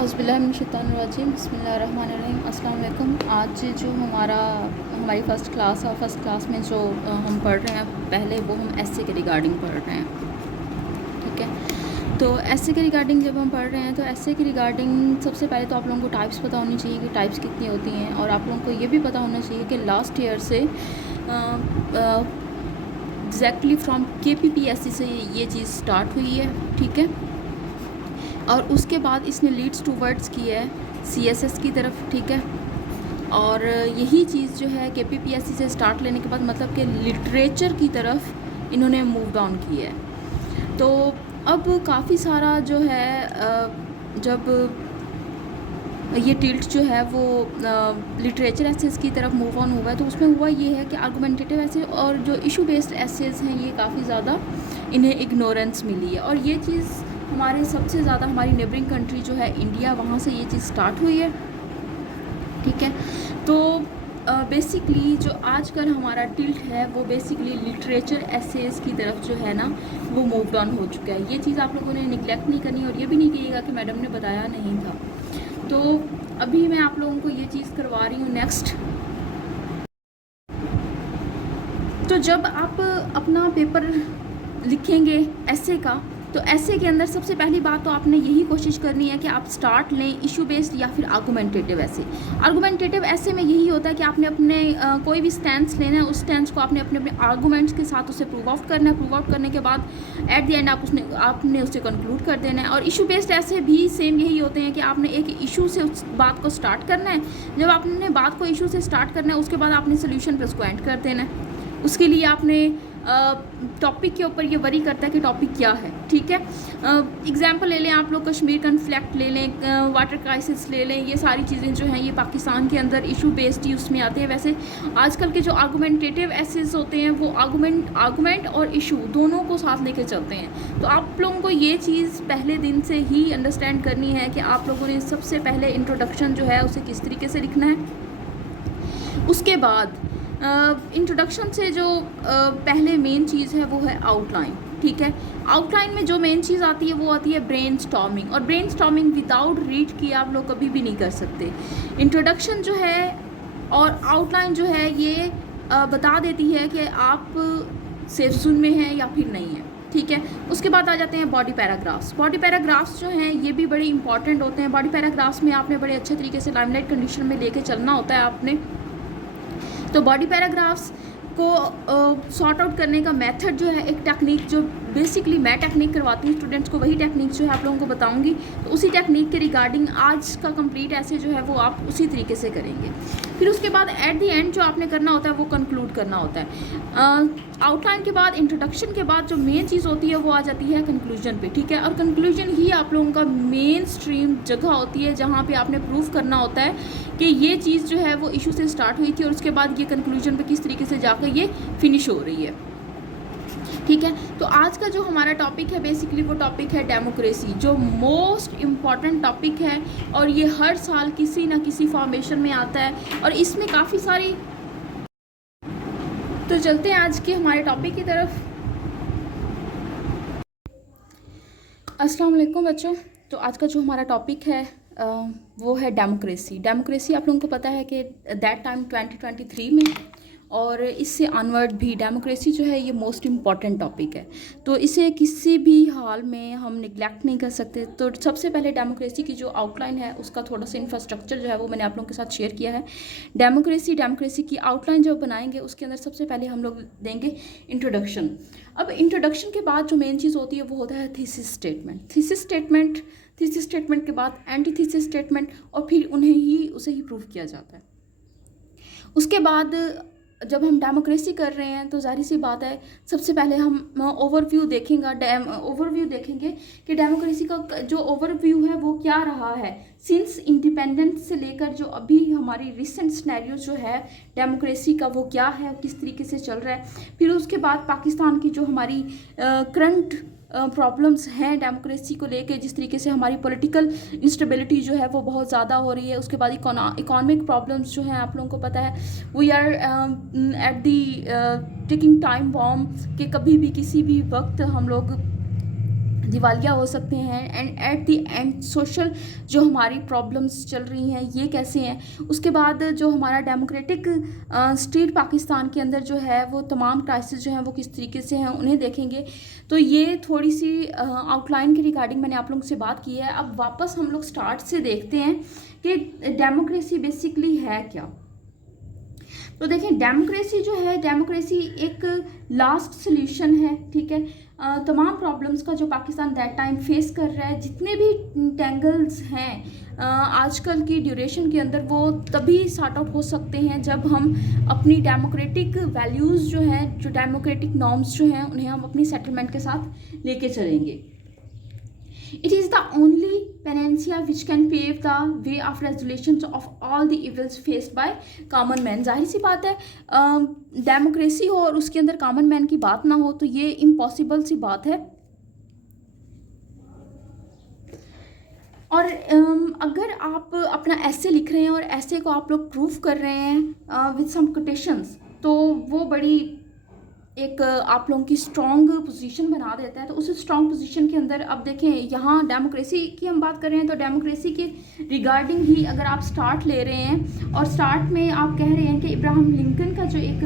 औज़ुबिल्लाहिमिनश्शैतानिर्रजीम बिस्मिल्लाहिर्रहमानिर्रहीम अस्सलाम वालेकुम। आज जो हमारी फ़र्स्ट क्लास है, फ़र्स्ट क्लास में जो हम पढ़ रहे हैं, पहले वो हम एसे के रिगार्डिंग पढ़ रहे हैं। ठीक है, तो एसे के रिगार्डिंग जब हम पढ़ रहे हैं तो एसे के रिगार्डिंग सबसे पहले तो आप लोगों को टाइप्स पता होनी चाहिए कि टाइप्स कितनी होती हैं, और आप लोगों को ये भी पता होना चाहिए कि लास्ट ईयर से एग्जैक्टली फ्रॉम KPPSC से ये चीज़ स्टार्ट हुई है। ठीक है, और उसके बाद इसने लीड्स टूवर्ड्स की है CSS की तरफ। ठीक है, और यही चीज़ जो है KPPSC से स्टार्ट लेने के बाद मतलब कि लिटरेचर की तरफ इन्होंने मूव डाउन की है। तो अब काफ़ी सारा जो है जब ये टिल्ट जो है वो लिटरेचर एसेस की तरफ मूव ऑन हुआ है, तो उसमें हुआ ये है कि आर्गुमेंटेटिव एसेस और जो इशू बेस्ड एसेस हैं ये काफ़ी ज़्यादा इन्हें इग्नोरेंस मिली है। और ये चीज़ हमारे सबसे ज़्यादा हमारी नेबरिंग कंट्री जो है इंडिया, वहाँ से ये चीज़ स्टार्ट हुई है। ठीक है, तो बेसिकली जो आजकल हमारा टिल्ट है वो बेसिकली लिटरेचर एसेस की तरफ जो है ना वो मूव ऑन हो चुका है। ये चीज़ आप लोगों ने निगलेक्ट नहीं करनी और ये भी नहीं कहिएगा कि मैडम ने बताया नहीं था। तो अभी मैं आप लोगों को ये चीज़ करवा रही हूँ नेक्स्ट। तो जब आप अपना पेपर लिखेंगे एसे का, तो एसे के अंदर सबसे पहली बात तो आपने यही कोशिश करनी है कि आप स्टार्ट लें इशू बेस्ड या फिर आर्गुमेंटेटिव एसे। आर्गुमेंटेटिव एसे में यही होता है कि आपने अपने कोई भी स्टैंस लेना है, उस स्टैंस को आपने अपने अपने आर्गुमेंट्स के साथ उसे प्रूव आउट करना है। प्रूव आउट करने के बाद एट द एंड आपने उसे कंक्लूड कर देना है। और इशू बेस्ड ऐसे भी सेम यही होते हैं कि आपने एक इशू से उस बात को स्टार्ट करना है। जब आपने बात को इशू से स्टार्ट करना है उसके बाद आपने सोल्यूशन पर उसको एंड कर देना है। उसके लिए आपने टॉपिक के ऊपर ये वरी करता है कि टॉपिक क्या है। ठीक है, एग्जांपल ले लें आप लोग, कश्मीर कन्फ्लिक्ट ले लें, वाटर क्राइसिस ले लें, ये सारी चीज़ें जो हैं ये पाकिस्तान के अंदर इशू बेस्ड ही उसमें आते हैं। वैसे आजकल के जो आर्गुमेंटेटिव एसेस होते हैं वो आर्गुमेंट और इशू दोनों को साथ लेके चलते हैं। तो आप लोगों को ये चीज़ पहले दिन से ही अंडरस्टैंड करनी है कि आप लोगों ने सबसे पहले इंट्रोडक्शन जो है उसे किस तरीके से लिखना है। उसके बाद इंट्रोडक्शन से जो पहले मेन चीज़ है वो है आउटलाइन। ठीक है, आउटलाइन में जो मेन चीज़ आती है वो आती है ब्रेनस्टॉर्मिंग, और ब्रेनस्टॉर्मिंग विदाउट रीड किए आप लोग कभी भी नहीं कर सकते। इंट्रोडक्शन जो है और आउटलाइन जो है ये बता देती है कि आप सेफ जोन में हैं या फिर नहीं है। ठीक है, उसके बाद आ जाते हैं बॉडी पैराग्राफ्स। बॉडी पैराग्राफ्स जो हैं ये भी बड़े इंपॉर्टेंट होते हैं। बॉडी पैराग्राफ्स में आपने बड़े अच्छे तरीके से लाइमलाइट कंडीशन में लेके चलना होता है आपने। तो बॉडी पैराग्राफ्स को सॉर्ट आउट करने का मेथड जो है, एक टेक्निक जो बेसिकली मैं टेक्निक करवाती हूँ स्टूडेंट्स को, वही टेक्निक जो है आप लोगों को बताऊंगी। तो उसी टेक्निक के रिगार्डिंग आज का कंप्लीट ऐसे जो है वो आप उसी तरीके से करेंगे। फिर उसके बाद एट द एंड जो आपने करना होता है वो कंक्लूड करना होता है। आउटलाइन के बाद, इंट्रोडक्शन के बाद जो मेन चीज़ होती है वो आ जाती है कंक्लूजन पे। ठीक है, और कंक्लूजन ही आप लोगों का मेन स्ट्रीम जगह होती है जहाँ पे आपने प्रूफ करना होता है कि ये चीज़ जो है वो इशू से स्टार्ट हुई थी और उसके बाद ये कंक्लूजन पे किस तरीके से जाकर ये फिनिश हो रही है। ठीक है, तो आज का जो हमारा टॉपिक है बेसिकली वो टॉपिक है डेमोक्रेसी, जो मोस्ट इम्पॉर्टेंट टॉपिक है और ये हर साल किसी ना किसी फॉर्मेशन में आता है और इसमें काफ़ी सारी। तो चलते हैं आज के हमारे टॉपिक की तरफ। अस्सलाम वालेकुम बच्चों। तो आज का जो हमारा टॉपिक है वो है डेमोक्रेसी। डेमोक्रेसी आप लोगों को पता है कि दैट टाइम 2023 में और इससे ऑनवर्ड भी डेमोक्रेसी जो है ये मोस्ट इम्पॉर्टेंट टॉपिक है, तो इसे किसी भी हाल में हम निगलेक्ट नहीं कर सकते। तो सबसे पहले डेमोक्रेसी की जो आउटलाइन है उसका थोड़ा सा इंफ्रास्ट्रक्चर जो है वो मैंने आप लोगों के साथ शेयर किया है। डेमोक्रेसी की आउटलाइन जो बनाएंगे उसके अंदर सबसे पहले हम लोग देंगे इंट्रोडक्शन। अब इंट्रोडक्शन के बाद जो मेन चीज़ होती है वो होता है थीसिस स्टेटमेंट के बाद एंटी थीसिस स्टेटमेंट, और फिर उसे ही प्रूव किया जाता है। उसके बाद जब हम डेमोक्रेसी कर रहे हैं तो जाहिर सी बात है सबसे पहले हम ओवरव्यू देखेंगे कि डेमोक्रेसी का जो ओवरव्यू है वो क्या रहा है सिंस इंडिपेंडेंस से लेकर जो अभी हमारी रिसेंट सिनेरियो जो है डेमोक्रेसी का वो क्या है, किस तरीके से चल रहा है। फिर उसके बाद पाकिस्तान की जो हमारी करंट प्रॉब्लम्स हैं डेमोक्रेसी को लेके, जिस तरीके से हमारी पॉलिटिकल इंस्टेबिलिटी जो है वो बहुत ज़्यादा हो रही है। उसके बाद इकोनॉमिक प्रॉब्लम्स जो हैं आप लोगों को पता है, we are at the ticking time bomb, कि कभी भी किसी भी वक्त हम लोग दिवालिया हो सकते हैं, and at the end social जो हमारी प्रॉब्लम्स चल रही हैं ये कैसे हैं। उसके बाद जो हमारा डेमोक्रेटिक स्टेट पाकिस्तान के अंदर जो है वो तमाम क्राइसिस जो हैं वो किस तरीके से हैं उन्हें देखेंगे। तो ये थोड़ी सी आउटलाइन के रिगार्डिंग मैंने आप लोगों से बात की है। अब वापस हम लोग स्टार्ट से देखते हैं कि डेमोक्रेसी बेसिकली है क्या। तो देखें, डेमोक्रेसी जो है, डेमोक्रेसी एक लास्ट सल्यूशन है, ठीक है, तमाम प्रॉब्लम्स का जो पाकिस्तान दैट टाइम फेस कर रहा है। जितने भी टेंगल्स हैं आजकल की ड्यूरेशन के अंदर वो तभी सॉर्ट आउट हो सकते हैं जब हम अपनी डेमोक्रेटिक वैल्यूज़ जो हैं, जो डेमोक्रेटिक नॉर्म्स जो हैं उन्हें हम अपनी सेटलमेंट के साथ लेके चलेंगे। It is the only panacea which can pave the way of resolutions of all the evils faced by common man। जाहिर सी बात है, डेमोक्रेसी हो और उसके अंदर कॉमन मैन की बात ना हो तो ये इम्पॉसिबल सी बात है। और अगर आप अपना ऐसे लिख रहे हैं और ऐसे को आप लोग प्रूफ कर रहे हैं विद सम कोटेशंस, तो वो बड़ी एक आप लोगों की स्ट्रॉन्ग पोजीशन बना देता है। तो उस स्ट्रॉन्ग पोजीशन के अंदर अब देखें, यहाँ डेमोक्रेसी की हम बात कर रहे हैं तो डेमोक्रेसी के रिगार्डिंग ही अगर आप स्टार्ट ले रहे हैं और स्टार्ट में आप कह रहे हैं कि इब्राहिम लिंकन का जो एक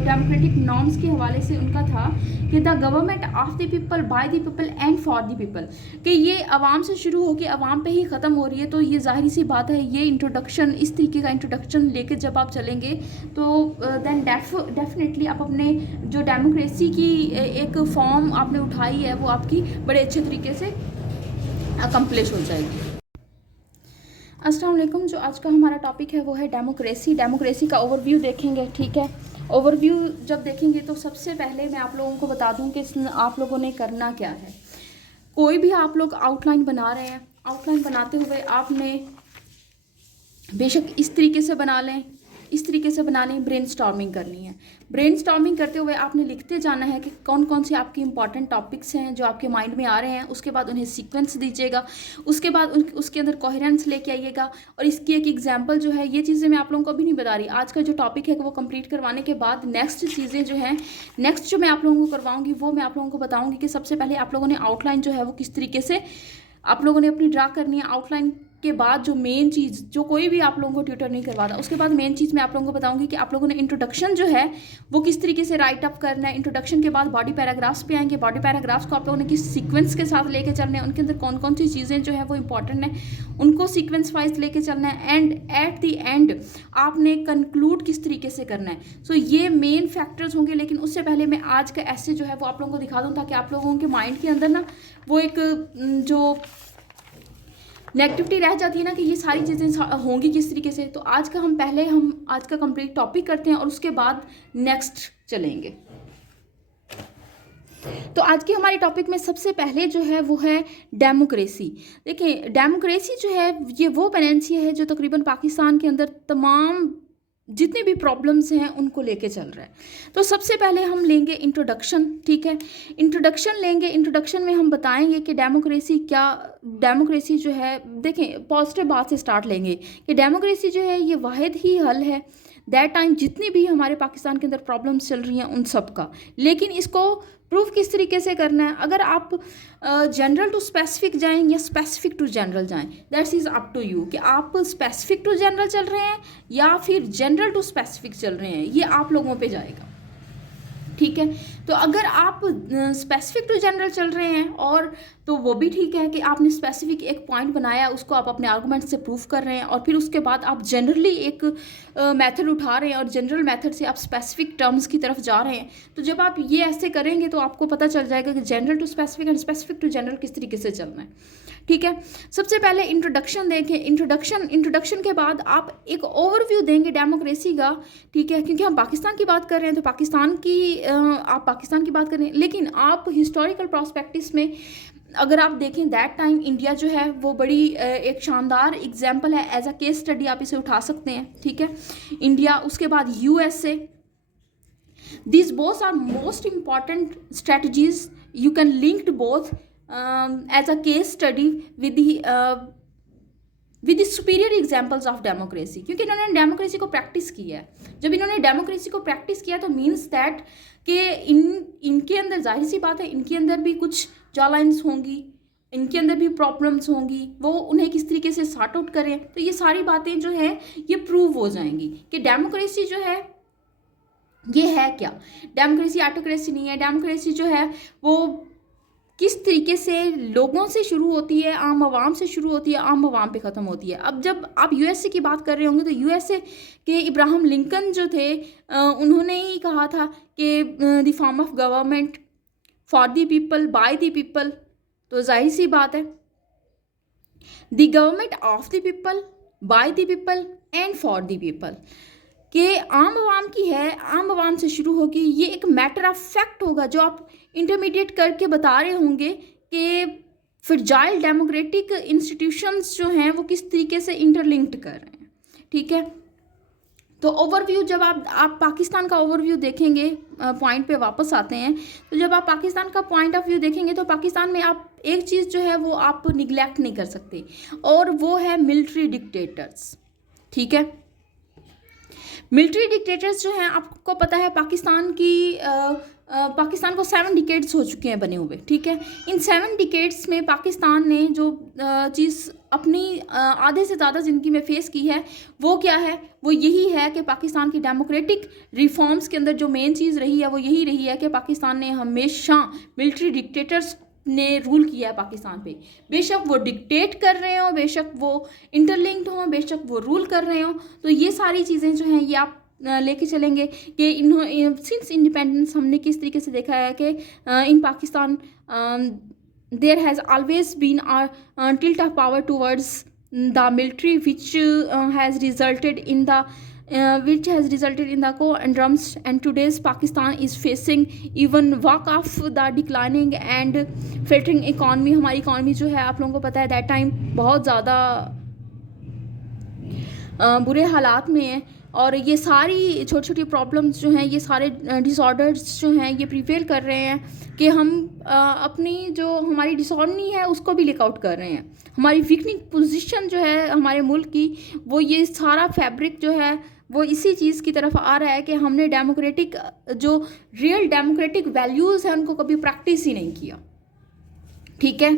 डेमोक्रेटिक नॉर्म्स के हवाले से उनका था कि the government of the people bye the people and for the people, कि ये आवाम से शुरू होकर आवाम पे ही ख़त्म हो रही है। तो ये जाहिर सी बात है, ये इंट्रोडक्शन, इस तरीके का इंट्रोडक्शन लेके जब आप चलेंगे तो देन डेफिनेटली आप अपने जो डेमोक्रेसी की एक फॉर्म आपने उठाई है वो आपकी बड़े अच्छे तरीके से अकम्प्लिश हो जाएगी। अस्सलाम वालेकुम। जो आज का हमारा टॉपिक है वो है डेमोक्रेसी। डेमोक्रेसी का ओवरव्यू देखेंगे, ठीक है। ओवरव्यू जब देखेंगे तो सबसे पहले मैं आप लोगों को बता दूं कि आप लोगों ने करना क्या है। कोई भी आप लोग आउटलाइन बना रहे हैं, आउटलाइन बनाते हुए आपने बेशक इस तरीके से बना लें, इस तरीके से बना लें, ब्रेनस्टॉर्मिंग करनी है। ब्रेनस्टॉर्मिंग करते हुए आपने लिखते जाना है कि कौन कौन से आपके इंपॉर्टेंट टॉपिक्स हैं जो आपके माइंड में आ रहे हैं। उसके बाद उन्हें सीक्वेंस दीजिएगा, उसके बाद उसके अंदर कोहेरेंस लेके आइएगा। और इसकी एक एग्जांपल जो है, ये चीज़ें मैं आप लोगों को अभी नहीं बता रही, आज का जो टॉपिक है वो कंप्लीट करवाने के बाद नेक्स्ट चीज़ें जो हैं, नेक्स्ट जो मैं आप लोगों को करवाऊँगी वो मैं आप लोगों को बताऊँगी कि सबसे पहले आप लोगों ने आउटलाइन जो है वो किस तरीके से आप लोगों ने अपनी ड्रा करनी है। आउटलाइन के बाद जो मेन चीज़, जो कोई भी आप लोगों को ट्यूटर नहीं करवाता, उसके बाद मेन चीज़ मैं आप लोगों को बताऊंगी कि आप लोगों ने इंट्रोडक्शन जो है वो किस तरीके से राइट अप करना है। इंट्रोडक्शन के बाद बॉडी पैराग्राफ्स पे आएंगे, बॉडी पैराग्राफ्स को आप लोगों ने किस सीक्वेंस के साथ लेके चलना है, उनके अंदर कौन कौन सी चीज़ें जो है वो इंपॉर्टेंट है उनको सीक्वेंस वाइज लेके चलना है, एंड एट द एंड आपने कंक्लूड किस तरीके से करना है। सो ये मेन फैक्टर्स होंगे। लेकिन उससे पहले मैं आज का ऐसे जो है वो आप लोगों को दिखा दूँ ताकि आप लोगों के माइंड के अंदर ना वो एक जो नेगेटिविटी रह जाती है ना कि ये सारी चीज़ें होंगी किस तरीके से। तो आज का हम आज का कंप्लीट टॉपिक करते हैं और उसके बाद नेक्स्ट चलेंगे। तो आज की हमारे टॉपिक में सबसे पहले जो है वो है डेमोक्रेसी। देखिए, डेमोक्रेसी जो है ये वो पेनेंसिया है जो तकरीबन पाकिस्तान के अंदर तमाम जितनी भी प्रॉब्लम्स हैं उनको लेके चल रहा है। तो सबसे पहले हम लेंगे इंट्रोडक्शन, ठीक है। इंट्रोडक्शन लेंगे, इंट्रोडक्शन में हम बताएंगे कि डेमोक्रेसी क्या, डेमोक्रेसी जो है, देखें पॉजिटिव बात से स्टार्ट लेंगे कि डेमोक्रेसी जो है ये वाहिद ही हल है दैट टाइम जितनी भी हमारे पाकिस्तान के अंदर प्रॉब्लम्स चल रही हैं उन सब का। लेकिन इसको प्रूफ किस तरीके से करना है, अगर आप जनरल टू स्पेसिफिक जाएं या स्पेसिफिक टू जनरल जाएं, that's is up to you कि आप स्पेसिफिक टू जनरल चल रहे हैं या फिर जनरल टू स्पेसिफिक चल रहे हैं, ये आप लोगों पे जाएगा, ठीक है। तो अगर आप स्पेसिफिक टू जनरल चल रहे हैं और तो वो भी ठीक है कि आपने स्पेसिफिक एक पॉइंट बनाया, उसको आप अपने आर्गूमेंट से प्रूव कर रहे हैं और फिर उसके बाद आप जनरली एक मेथड उठा रहे हैं और जनरल मेथड से आप स्पेसिफिक टर्म्स की तरफ जा रहे हैं। तो जब आप ये ऐसे करेंगे तो आपको पता चल जाएगा कि general to specific and specific to general किस तरीके से चलना है, ठीक है। सबसे पहले इंट्रोडक्शन देखें। इंट्रोडक्शन के बाद आप एक ओवरव्यू देंगे डेमोक्रेसी का, ठीक है, क्योंकि हम पाकिस्तान की बात कर रहे हैं तो पाकिस्तान की आप पाकिस्तान की बात कर रहे हैं। लेकिन आप हिस्टोरिकल प्रोस्पेक्टिव्स में अगर आप देखें दैट टाइम इंडिया जो है वो बड़ी एक शानदार एग्जाम्पल है, एज अ केस स्टडी आप इसे उठा सकते हैं, ठीक है। इंडिया, उसके बाद USA, these both are most important strategies, you can link both as a case study with the superior examples of democracy, क्योंकि इन्होंने डेमोक्रेसी को प्रैक्टिस किया है। जब इन्होंने डेमोक्रेसी को प्रैक्टिस किया तो मीन्स दैट कि इनके अंदर जाहिर सी बात है इनके अंदर भी कुछ जॉलाइंस होंगी, इनके अंदर भी प्रॉब्लम्स होंगी, वो उन्हें किस तरीके से सॉर्ट आउट करें। तो ये सारी बातें जो है ये प्रूव हो जाएंगी कि डेमोक्रेसी जो है ये है क्या। डेमोक्रेसी ऑटोक्रेसी नहीं है। डेमोक्रेसी जो है वो किस तरीके से लोगों से शुरू होती है, आम आवाम से शुरू होती है, आम आवाम पे ख़त्म होती है। अब जब आप यूएसए की बात कर रहे होंगे तो यूएसए के इब्राहिम लिंकन जो थे उन्होंने ही कहा था कि the form of government for the people bye the people. तो जाहिर सी बात है the government of the people bye the people and for the people कि आम आवाम की है, आम आवाम से शुरू होगी। ये एक मैटर ऑफ फैक्ट होगा जो आप इंटरमीडिएट करके बता रहे होंगे कि फ्रजाइल डेमोक्रेटिक इंस्टीट्यूशंस जो हैं वो किस तरीके से इंटरलिंक्ड कर रहे हैं। ठीक है, तो ओवरव्यू जब आप पाकिस्तान का ओवरव्यू देखेंगे, पॉइंट पे वापस आते हैं, तो जब आप पाकिस्तान का पॉइंट ऑफ व्यू देखेंगे तो पाकिस्तान में आप एक चीज़ जो है वो आप निगलेक्ट नहीं कर सकते, और वो है मिलिट्री डिक्टेटर्स। ठीक है, मिलिट्री डिक्टेटर्स जो हैं आपको पता है पाकिस्तान को 7 डिकेड्स हो चुके हैं बने हुए। ठीक है, इन 7 डिकेड्स में पाकिस्तान ने जो चीज़ अपनी आधे से ज़्यादा ज़िंदगी में फेस की है वो क्या है, वो यही है कि पाकिस्तान की डेमोक्रेटिक रिफॉर्म्स के अंदर जो मेन चीज़ रही है वो यही रही है कि पाकिस्तान ने हमेशा मिलिट्री डिक्टेटर्स ने रूल किया है पाकिस्तान पे। बेशक वो डिक्टेट कर रहे हो, बेशक वो इंटरलिंक्ड हो, बेशक वो रूल कर रहे हो। तो ये सारी चीज़ें जो हैं ये आप लेके चलेंगे कि सिंस इंडिपेंडेंस हमने किस तरीके से देखा है कि in Pakistan there has always been tilt of power towards the military which has resulted in the co-drums, and today's Pakistan is facing even walk of the declining and faltering economy। हमारी economy जो है आप लोगों को पता है that time बहुत ज़्यादा बुरे हालात में है, और ये सारी छोटी छोटी प्रॉब्लम्स जो हैं, ये सारे डिसऑर्डर्स जो हैं ये प्रिवेल कर रहे हैं कि हम अपनी जो हमारी डिसऑर्डनी है उसको भी लीक आउट कर रहे हैं। हमारी वीकनिंग पोजीशन जो है हमारे मुल्क की, वो ये सारा फैब्रिक जो है वो इसी चीज़ की तरफ आ रहा है कि हमने डेमोक्रेटिक जो रियल डेमोक्रेटिक वैल्यूज़ हैं उनको कभी प्रैक्टिस ही नहीं किया। ठीक है,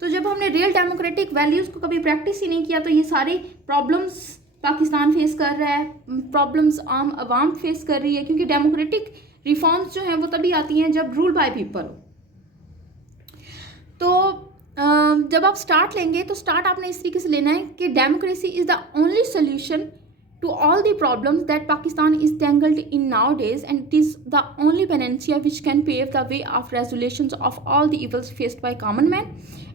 तो जब हमने रियल डेमोक्रेटिक वैल्यूज़ को कभी प्रैक्टिस ही नहीं किया तो ये सारी प्रॉब्लम्स पाकिस्तान फेस कर रहा है, प्रॉब्लम्स आम आवाम फेस कर रही है, क्योंकि डेमोक्रेटिक रिफॉर्म्स जो हैं वो तभी आती हैं जब रूल बाय पीपल हो। तो जब आप स्टार्ट लेंगे तो स्टार्ट आपने इस तरीके से लेना है कि democracy is the only solution to all the problems that Pakistan is tangled in nowadays, and it is the only panacea which can pave the way of resolutions of all the evils faced by common man.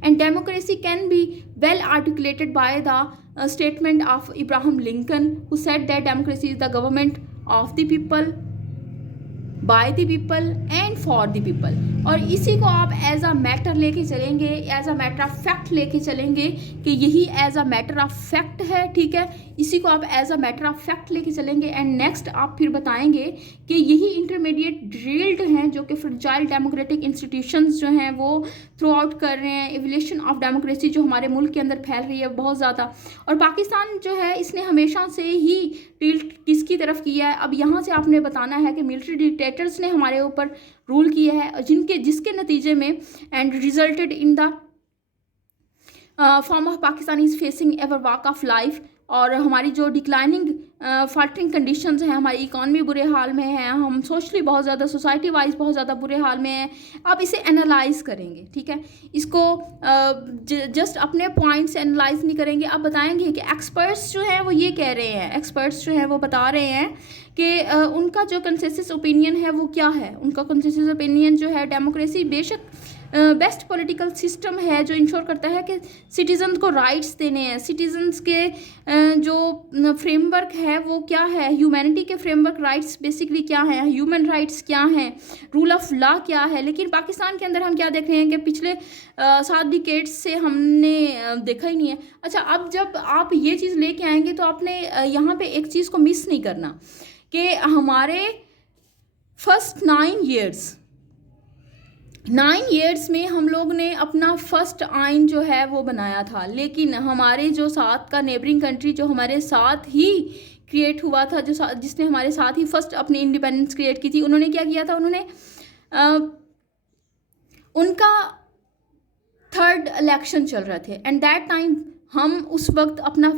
And democracy can be well articulated by the statement of Abraham Lincoln, who said that democracy is the government of the people, by the people and for the people. और इसी को आप as a matter लेके चलेंगे, as a matter of fact लेके चलेंगे कि यही as a matter of fact है। ठीक है, इसी को आप as a matter of fact लेके चलेंगे, एंड नेक्स्ट आप फिर बताएंगे कि यही इंटरमीडिएट ड्रिल्ड हैं जो कि फ्रजाइल डेमोक्रेटिक इंस्टीट्यूशंस जो हैं वो थ्रू आउट कर रहे हैं। एवोल्यूशन ऑफ डेमोक्रेसी जो हमारे मुल्क के अंदर फैल रही है बहुत ज़्यादा, और पाकिस्तान जो है इसने हमेशा से ही टिल्ट किसकी तरफ किया है। अब यहाँ से आपने बताना है कि मिलिट्री डिक्टेटर्स ने हमारे ऊपर रूल किया है जिसके नतीजे में and resulted in the form of Pakistan is facing ever walk of life, और हमारी जो डिक्लाइनिंग फाल्टरिंग कंडीशंस हैं, हमारी इकॉनमी बुरे हाल में है, हम सोशली बहुत ज़्यादा, सोसाइटी वाइज बहुत ज़्यादा बुरे हाल में हैं। आप इसे एनालाइज करेंगे। ठीक है, इसको जस्ट अपने पॉइंट से एनालाइज नहीं करेंगे, आप बताएंगे कि एक्सपर्ट्स जो हैं वो ये कह रहे हैं, एक्सपर्ट्स जो हैं वो बता रहे हैं कि उनका जो कंसेंसस ओपिनियन है वो क्या है। उनका कंसेंसस ओपिनियन जो है डेमोक्रेसी बेशक बेस्ट पॉलिटिकल सिस्टम है जो इंश्योर करता है कि सिटीजन को राइट्स देने हैं। सिटीजन्स के जो फ्रेमवर्क है वो क्या है, ह्यूमैनिटी के फ्रेमवर्क राइट्स बेसिकली क्या हैं, ह्यूमन राइट्स क्या हैं, रूल ऑफ लॉ क्या है। लेकिन पाकिस्तान के अंदर हम क्या देख रहे हैं कि पिछले 7 डिकेड्स से हमने देखा ही नहीं है। अच्छा, अब जब आप ये चीज़ लेके आएंगे तो आपने यहाँ पे एक चीज़ को मिस नहीं करना कि हमारे फर्स्ट 9 ईयर्स में हम लोग ने अपना फर्स्ट आइन जो है वो बनाया था, लेकिन हमारे जो साथ का नेबरिंग कंट्री जो हमारे साथ ही क्रिएट हुआ था, जिसने हमारे साथ ही फर्स्ट अपनी इंडिपेंडेंस क्रिएट की थी, उन्होंने क्या किया था, उन्होंने उनका थर्ड इलेक्शन चल रहे थे एंड दैट टाइम हम उस वक्त अपना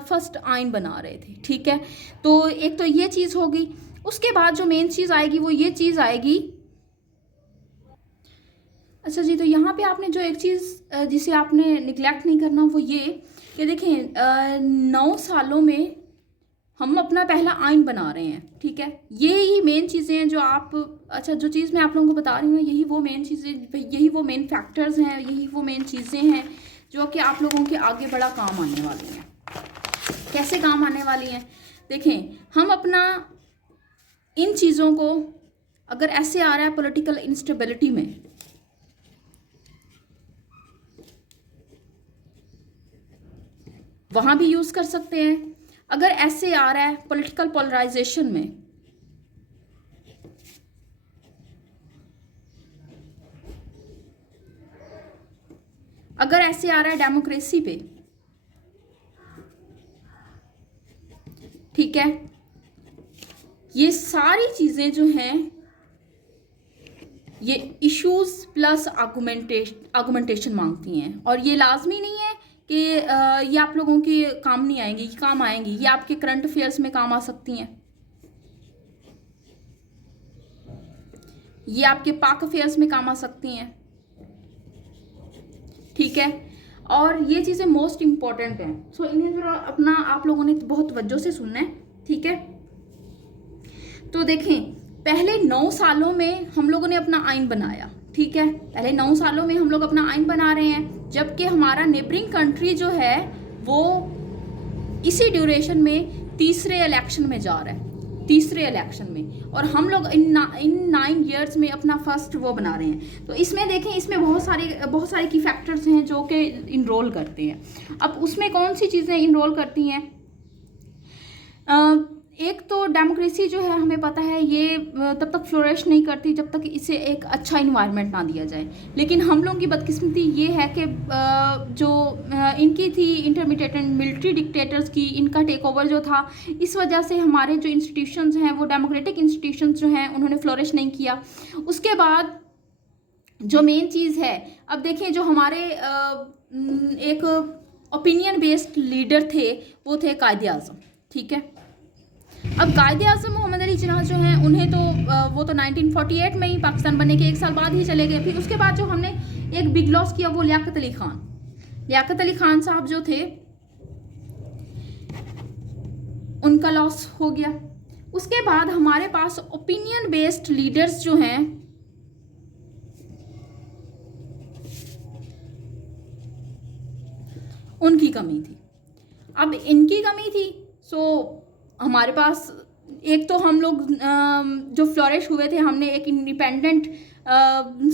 फर्स्ट आइन बना रहे थे, ठीक है। तो एक तो ये चीज़ होगी। उसके बाद जो मेन चीज़ आएगी वो ये चीज़ आएगी। अच्छा जी, तो यहाँ पे आपने जो एक चीज़ जिसे आपने निगलेक्ट नहीं करना वो ये कि देखें 9 सालों में हम अपना पहला आइन बना रहे हैं, ठीक है। यही मेन चीज़ें हैं जो आप, अच्छा जो चीज़ मैं आप लोगों को बता रही हूँ यही वो मेन चीज़ें, यही वो मेन फैक्टर्स हैं, यही वो मेन चीज़ें हैं जो कि आप लोगों के आगे बड़ा काम आने वाली हैं। कैसे काम आने वाली हैं? देखें, हम अपना इन चीज़ों को, अगर ऐसे आ रहा है पॉलिटिकल इंस्टेबिलिटी में, वहाँ भी यूज़ कर सकते हैं। अगर ऐसे आ रहा है पॉलिटिकल पोलराइजेशन में, अगर ऐसे आ रहा है डेमोक्रेसी पे, ठीक है। ये सारी चीज़ें जो हैं ये इश्यूज प्लस आर्गुमेंटेशन मांगती हैं, और ये लाजमी नहीं है कि ये आप लोगों के काम नहीं आएंगी, ये काम आएंगी, ये आपके करंट अफेयर्स में काम आ सकती हैं, ये आपके पाक अफेयर्स में काम आ सकती हैं, ठीक है। और ये चीज़ें मोस्ट इम्पॉर्टेंट हैं, सो इन्हें ज़रा अपना आप लोगों ने बहुत तवज्जो से सुनना है, ठीक है। तो देखें, पहले 9 सालों में हम लोगों ने अपना आइन बनाया, ठीक है। पहले 9 सालों में हम लोग अपना आइन बना रहे हैं, जबकि हमारा नेबरिंग कंट्री जो है वो इसी ड्यूरेशन में तीसरे इलेक्शन में जा रहा है, तीसरे इलेक्शन में, और हम लोग इन 9 ईयर्स में अपना फर्स्ट वो बना रहे हैं। तो इसमें देखें, इसमें बहुत सारे की फैक्टर्स हैं जो कि इनरोल करते हैं। अब उसमें कौन सी चीज़ें इनरोल करती हैं? एक तो डेमोक्रेसी जो है हमें पता है ये तब तक फ्लोरिश नहीं करती जब तक इसे एक अच्छा इन्वायरमेंट ना दिया जाए। लेकिन हम लोगों की बदकिस्मती ये है कि जो इनकी थी इंटरमीडिएट मिलिट्री डिक्टेटर्स की, इनका टेक ओवर जो था, इस वजह से हमारे जो इंस्टीट्यूशंस हैं वो डेमोक्रेटिक इंस्टीट्यूशंस जो हैं उन्होंने फ्लोरिश नहीं किया। उसके बाद जो मेन चीज़ है, अब देखें जो हमारे एक ओपिनियन बेस्ड लीडर थे वो थे कायदे आज़म, ठीक है। अब कायदे आज़म मोहम्मद अली जिन्ना जो हैं उन्हें तो वो तो 1948 में ही पाकिस्तान बनने के 1 साल बाद ही चले गए। फिर उसके बाद जो हमने एक बिग लॉस किया वो लियाकत अली खान साहब जो थे उनका लॉस हो गया। उसके बाद हमारे पास ओपिनियन बेस्ड लीडर्स जो हैं उनकी कमी थी। अब इनकी कमी थी, सो हमारे पास एक तो हम लोग जो फ्लोरिश हुए थे, हमने एक इंडिपेंडेंट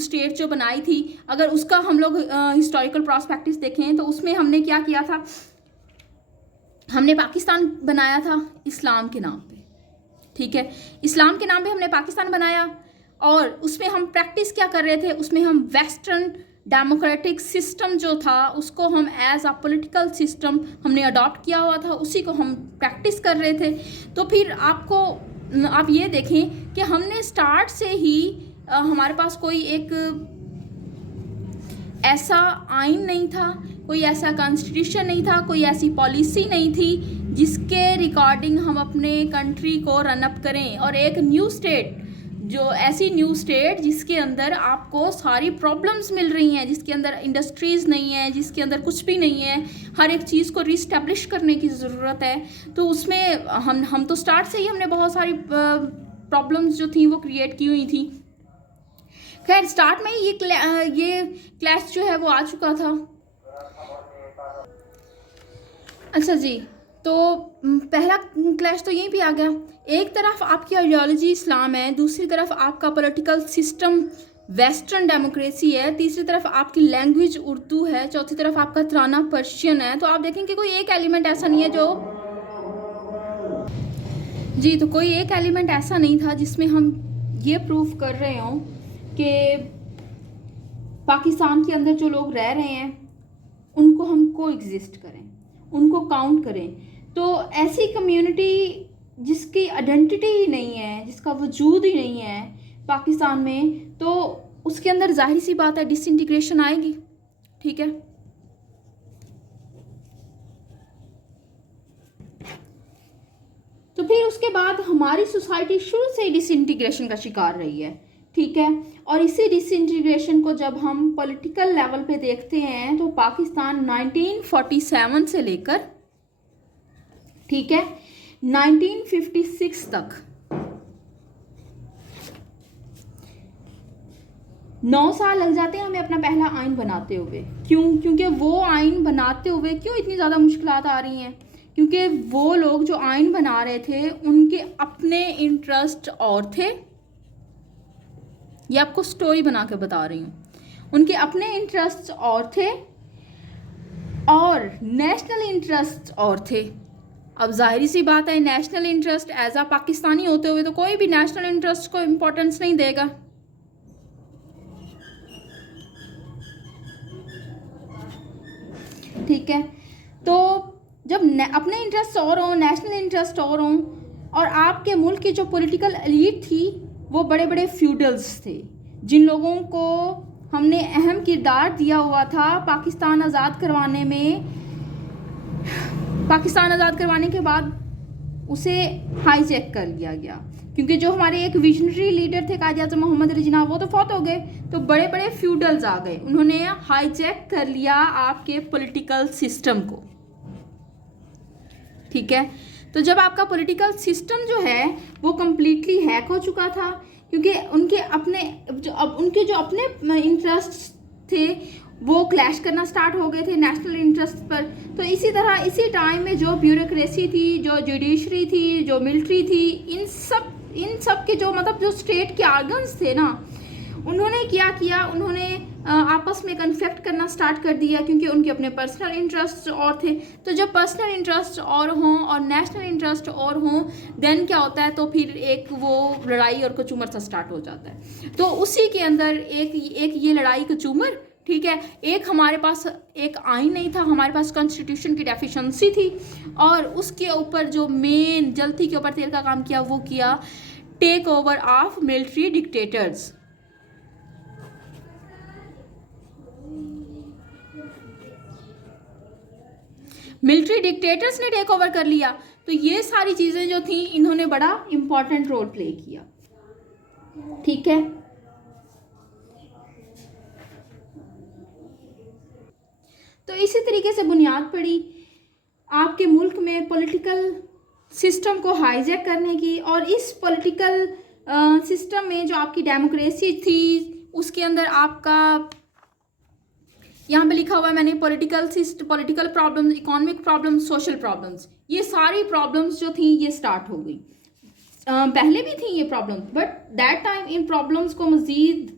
स्टेट जो बनाई थी, अगर उसका हम लोग हिस्टोरिकल प्रॉस्पेक्टिस देखें तो उसमें हमने क्या किया था, हमने पाकिस्तान बनाया था इस्लाम के नाम पे, ठीक है। इस्लाम के नाम पे हमने पाकिस्तान बनाया, और उसमें हम प्रैक्टिस क्या कर रहे थे, उसमें हम वेस्टर्न डेमोक्रेटिक सिस्टम जो था उसको हम एज अ पॉलिटिकल सिस्टम हमने अडॉप्ट किया हुआ था, उसी को हम प्रैक्टिस कर रहे थे। तो फिर आप ये देखें कि हमने स्टार्ट से ही हमारे पास कोई एक ऐसा आइन नहीं था, कोई ऐसा कॉन्स्टिट्यूशन नहीं था, कोई ऐसी पॉलिसी नहीं थी जिसके रिकॉर्डिंग हम अपने कंट्री को रन अप करें। और एक न्यू स्टेट, जो ऐसी न्यू स्टेट जिसके अंदर आपको सारी प्रॉब्लम्स मिल रही हैं, जिसके अंदर इंडस्ट्रीज़ नहीं है, जिसके अंदर कुछ भी नहीं है, हर एक चीज़ को रीस्टैब्लिश करने की ज़रूरत है। तो उसमें हम तो स्टार्ट से ही हमने बहुत सारी प्रॉब्लम्स जो थी वो क्रिएट की हुई थी। खैर, स्टार्ट में ही ये क्लैश जो है वो आ चुका था। अच्छा जी, तो पहला क्लैश तो यहीं पे आ गया। एक तरफ आपकी आइडियोलॉजी इस्लाम है, दूसरी तरफ आपका पॉलिटिकल सिस्टम वेस्टर्न डेमोक्रेसी है, तीसरी तरफ आपकी लैंग्वेज उर्दू है, चौथी तरफ आपका तराना पर्शियन है। तो आप देखें कि कोई एक एलिमेंट ऐसा नहीं है जी, तो कोई एक एलिमेंट ऐसा नहीं था जिसमें हम ये प्रूव कर रहे हों कि पाकिस्तान के अंदर जो लोग रह रहे हैं उनको हम को एग्जिस्ट करें, उनको काउंट करें। तो ऐसी कम्युनिटी जिसकी आइडेंटिटी ही नहीं है, जिसका वजूद ही नहीं है पाकिस्तान में, तो उसके अंदर जाहिर सी बात है डिसइंटीग्रेशन आएगी, ठीक है। तो फिर उसके बाद हमारी सोसाइटी शुरू से ही डिसइंटीग्रेशन का शिकार रही है, ठीक है। और इसी डिसइंटीग्रेशन को जब हम पॉलिटिकल लेवल पे देखते हैं तो पाकिस्तान 1947 से लेकर, ठीक है, 1956 तक 9 साल लग जाते हैं हमें अपना पहला आइन बनाते हुए। क्यों? क्योंकि वो आइन बनाते हुए क्यों इतनी ज़्यादा मुश्किलात आ रही हैं? क्योंकि वो लोग जो आइन बना रहे थे उनके अपने इंटरेस्ट और थे। ये आपको स्टोरी बना के बता रही हूँ। उनके अपने इंटरेस्ट और थे और नेशनल इंटरेस्ट और थे। अब जाहिर सी बात है, नेशनल इंटरेस्ट एज आ पाकिस्तानी होते हुए तो कोई भी नेशनल इंटरेस्ट को इम्पोर्टेंस नहीं देगा, ठीक है। तो जब अपने इंटरेस्ट और हों, नेशनल इंटरेस्ट और हों, और आपके मुल्क की जो पॉलिटिकल एलीट थी वो बड़े बड़े फ्यूडल्स थे, जिन लोगों को हमने अहम किरदार दिया हुआ था पाकिस्तान आज़ाद करवाने में। पाकिस्तान आज़ाद करवाने के बाद उसे हाईजैक कर लिया गया, क्योंकि जो हमारे एक विजनरी लीडर थे कायद आज़म मोहम्मद अली जिन्ना, वो तो फौत हो गए। तो बड़े बड़े फ्यूडल्स आ गए, उन्होंने हाईजैक कर लिया आपके पॉलिटिकल सिस्टम को, ठीक है। तो जब आपका पॉलिटिकल सिस्टम जो है वो कम्प्लीटली हैक हो चुका था, क्योंकि उनके जो अपने इंटरेस्ट थे वो क्लैश करना स्टार्ट हो गए थे नेशनल इंटरेस्ट पर। तो इसी तरह इसी टाइम में जो ब्यूरोक्रेसी थी, जो जुडिशरी थी, जो मिलिट्री थी, इन सब के जो मतलब जो स्टेट के आर्गन्स थे ना, उन्होंने क्या किया, उन्होंने आपस में कन्फ्लिक्ट करना स्टार्ट कर दिया, क्योंकि उनके अपने पर्सनल इंटरेस्ट और थे। तो जब पर्सनल इंटरेस्ट और हों और नेशनल इंटरेस्ट और हों, देन क्या होता है, तो फिर एक वो लड़ाई और कचूमर सा स्टार्ट हो जाता है। तो उसी के अंदर एक ये लड़ाई कचूमर, ठीक है। एक हमारे पास एक आइन नहीं था, हमारे पास कॉन्स्टिट्यूशन की डेफिशिएंसी थी, और उसके ऊपर जो मेन जलती के ऊपर तेल का काम किया वो किया take over of military dictators. Military dictators ने टेक ओवर कर लिया। तो ये सारी चीज़ें जो थी इन्होंने बड़ा इंपॉर्टेंट रोल प्ले किया, ठीक है। तो इसी तरीके से बुनियाद पड़ी आपके मुल्क में पॉलिटिकल सिस्टम को हाईजैक करने की, और इस पॉलिटिकल सिस्टम में जो आपकी डेमोक्रेसी थी उसके अंदर आपका यहाँ पे लिखा हुआ है मैंने political problems, economic problems, social problems, ये सारी प्रॉब्लम्स जो थी ये स्टार्ट हो गई। पहले भी थी ये problems, but that time in problems को मज़ीद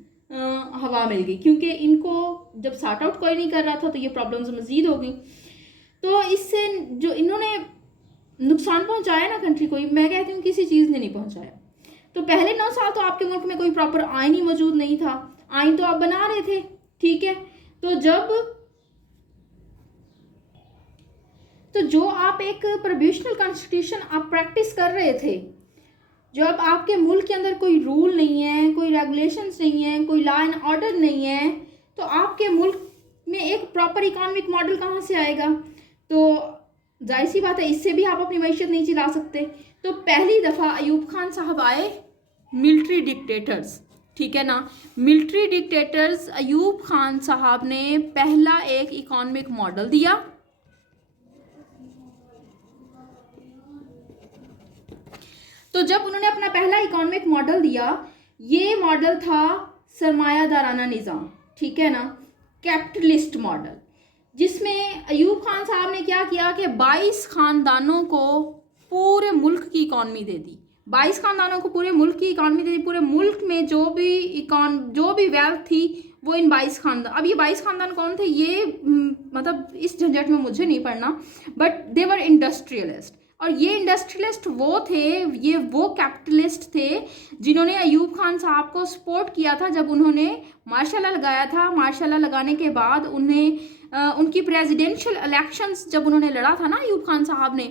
हवा मिल गई, क्योंकि इनको जब सॉर्ट आउट कोई नहीं कर रहा था तो ये प्रॉब्लम्स मज़ीद हो गई। तो इससे जो इन्होंने नुकसान पहुँचाया ना कंट्री को, मैं कहती हूँ किसी चीज़ ने नहीं पहुँचाया। तो पहले 9 साल तो आपके मुल्क में कोई प्रॉपर आइन ही मौजूद नहीं था, आइन तो आप बना रहे थे, ठीक है। तो जो आप एक प्रोविजनल कॉन्स्टिट्यूशन आप प्रैक्टिस कर रहे थे, जब आपके मुल्क के अंदर कोई रूल नहीं है, कोई रेगुलेशंस नहीं है, कोई लॉ एंड ऑर्डर नहीं है, तो आपके मुल्क में एक प्रॉपर इकोनॉमिक मॉडल कहाँ से आएगा? तो जाहिर सी बात है इससे भी आप अपनी मैशत नहीं चला सकते। तो पहली दफ़ा अयूब खान साहब आए, मिलिट्री डिक्टेटर्स, ठीक है ना। मिलिट्री डिक्टेटर्स अयूब खान साहब ने पहला एक इकोनॉमिक मॉडल दिया। तो जब उन्होंने अपना पहला इकोनॉमिक मॉडल दिया, ये मॉडल था सरमायादाराना निज़ाम, ठीक है ना, कैपिटलिस्ट मॉडल, जिसमें अयूब खान साहब ने क्या किया कि 22 खानदानों को पूरे मुल्क की इकॉनमी दे दी। 22 खानदानों को पूरे मुल्क की इकॉनमी दे दी। पूरे मुल्क में जो भी वेल्थ थी वो इन 22 खानदान। अब ये 22 खानदान कौन थे, ये मतलब इस झंझट में मुझे नहीं पढ़ना, बट दे वर इंडस्ट्रियलिस्ट। और ये इंडस्ट्रियलिस्ट वो थे, ये वो कैपिटलिस्ट थे जिन्होंने अयूब खान साहब को सपोर्ट किया था जब उन्होंने मार्शल लॉ लगाया था। मार्शल लॉ लगाने के बाद उन्हें उनकी प्रेसिडेंशियल इलेक्शंस जब उन्होंने लड़ा था ना अयूब खान साहब ने,